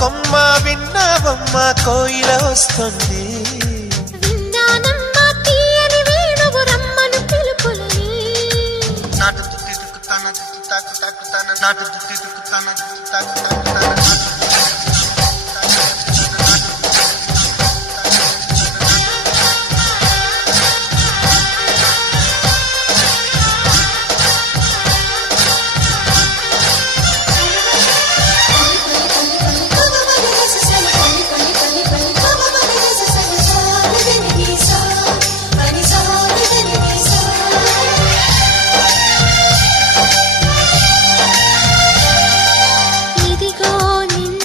కొమ్మ విన్నావమ్మ కోయిల వస్తుంది. విన్నానమ్మ తీయని వేణువు రమ్మను పిలుపులని. నాటు తుత్తి తుక్కుతాన తాకు తాకుతాన నాటు తుత్తి